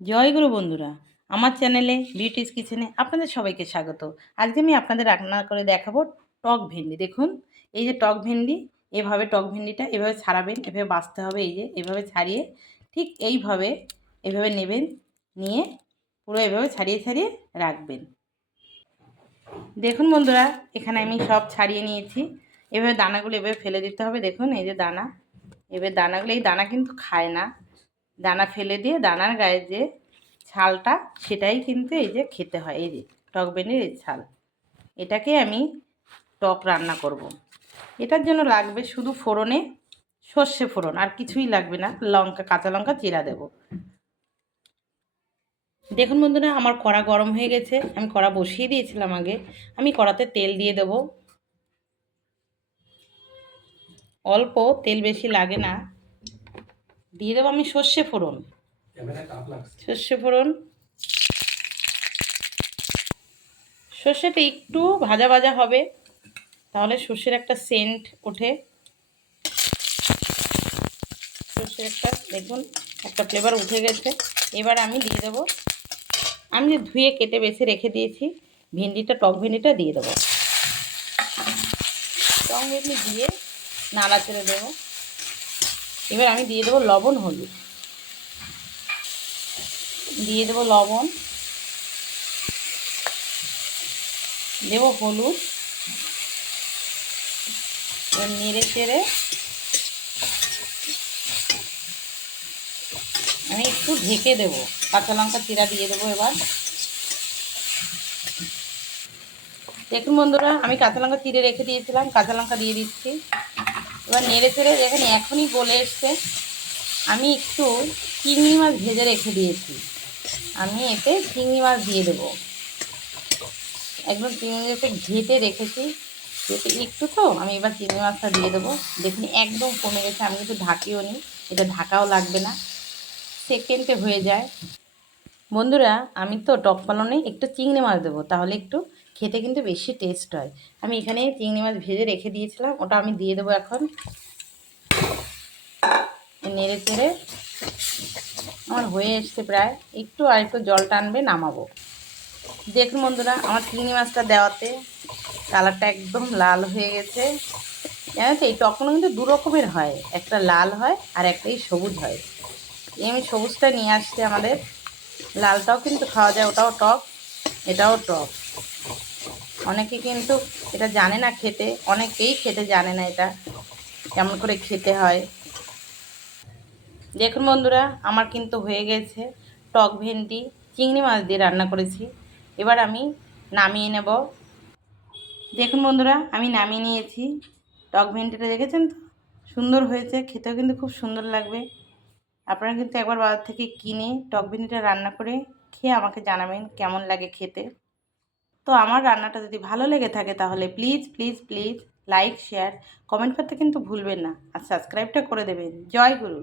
জয় গুরু বন্ধুরা, আমার চ্যানেলে বিউটিস কিচেনে আপনাদের সবাইকে স্বাগত। আজকে আমি আপনাদের রান্না করে দেখাবো টক ভেন্ডি। দেখুন, এই যে টক ভেন্ডি, এভাবে টক ভেন্ডিটা এভাবে ছাড়াবেন, এভাবে বাছতে হবে। এই যে এভাবে ছাড়িয়ে ঠিক এভাবে নেবেন, নিয়ে পুরো এভাবে ছাড়িয়ে ছাড়িয়ে রাখবেন। দেখুন বন্ধুরা, এখানে আমি সব ছাড়িয়ে নিয়েছি। এভাবে দানাগুলো এভাবে ফেলে দিতে হবে। দেখুন এই যে দানা, এবার দানাগুলো, এই দানা কিন্তু খায় না। দানা ফেলে দিয়ে দানার গায়ে যে ছালটা, সেটাই কিন্তু এই যে খেতে হয়। এই যে টক ভেন্ডির এই ছাল, এটাকে আমি টক রান্না করব। এটার জন্য লাগবে শুধু ফোড়নে সর্ষে ফোড়ন, আর কিছুই লাগবে না। লঙ্কা, কাঁচা লঙ্কা চিরা দেব। দেখুন বন্ধুরা, আমার কড়া গরম হয়ে গেছে। আমি কড়া বসিয়ে দিয়েছিলাম আগে। আমি কড়াতে তেল দিয়ে দেব। অল্প তেল, বেশি লাগে না। দিয়ে দেবো আমি সর্ষে ফোড়ন। সর্ষে ফোড়ন, সর্ষেটা একটু ভাজা ভাজা হবে, তাহলে সর্ষের একটা সেন্ট ওঠে। সর্ষের একটা, দেখুন, একটা ফ্লেভার উঠে গেছে। এবার আমি দিয়ে দেবো, আমি যে ধুয়ে কেটে বেছে রেখে দিয়েছি ভেন্ডিটা, টক ভেন্ডিটা দিয়ে দেবো। টক ভেন্ডি দিয়ে নাড়াচাড়া দেবো। এবার আমি দিয়ে দেবো লবণ, হলুদ দিয়ে দেবো, লবণ দেবো, হলুদ। এবার নেড়ে চেড়ে আমি একটু ঢেকে দেবো। কাঁচা লঙ্কা চিরা দিয়ে দেবো। এবার দেখুন বন্ধুরা, আমি কাঁচা লঙ্কা চিড়ে রেখে দিয়েছিলাম, কাঁচা লঙ্কা দিয়ে দিচ্ছি। এবার নেড়ে চেড়ে দেখেন এখনই গলে এসছে। আমি একটু চিংড়ি মাছ ভেজে রেখে দিয়েছি, আমি এতে চিংড়ি মাছ দিয়ে দেবো। একদম চিংড়ি মাছটা ঘেটে রেখেছি, ঘেটে একটু, তো আমি এবার চিংড়ি মাছটা দিয়ে দেবো। দেখুন একদম কমে গেছে। আমি কিন্তু ঢাকিও নি, এটা ঢাকাও লাগবে না, সেকেন্ডে হয়ে যায়। বন্ধুরা, আমি তো টক পালনে একটু চিংড়ি মাছ দেবো, তাহলে একটু খেতে কিন্তু বেশি টেস্ট হয়। আমি এখানে চিংড়ি মাছ ভেজে রেখে দিয়েছিলাম, ওটা আমি দিয়ে দেবো। এখন নেড়ে চেড়ে আমার হয়ে এসছে প্রায়, একটু আর একটু জল টানবে, নামাবো। দেখুন বন্ধুরা, আমার চিংড়ি মাছটা দেওয়াতে কালারটা একদম লাল হয়ে গেছে। জানো তো, এই টকগুলো কিন্তু দু রকমের হয়, একটা লাল হয় আর একটা এই সবুজ হয়। এই আমি সবুজটা নিয়ে আসছি আমাদের। লালটাও কিন্তু খাওয়া যায়, ওটাও টক, এটাও টক। অনেকে কিন্তু এটা জানে না খেতে, অনেকেই খেতে জানে না এটা কেমন করে খেতে হয়। দেখুন বন্ধুরা, আমার কিন্তু হয়ে গেছে টক ভেন্ডি চিংড়ি মাছ দিয়ে রান্না করেছি। এবার আমি নামিয়ে নেব। দেখুন বন্ধুরা, আমি নামিয়ে নিয়েছি। টক ভেন্ডিটা দেখেছেন তো, সুন্দর হয়েছে, খেতেও কিন্তু খুব সুন্দর লাগবে। আপনারা কিন্তু একবার বাজার থেকে কিনে টক ভেন্ডিটা রান্না করে খেয়ে আমাকে জানাবেন কেমন লাগে খেতে। তো আমার রান্নাটা যদি ভালো লেগে থাকে তাহলে please please please like, share, comment করতে কিন্তু ভুলবেন না, আর সাবস্ক্রাইবটা করে দেবেন। জয় গুরু।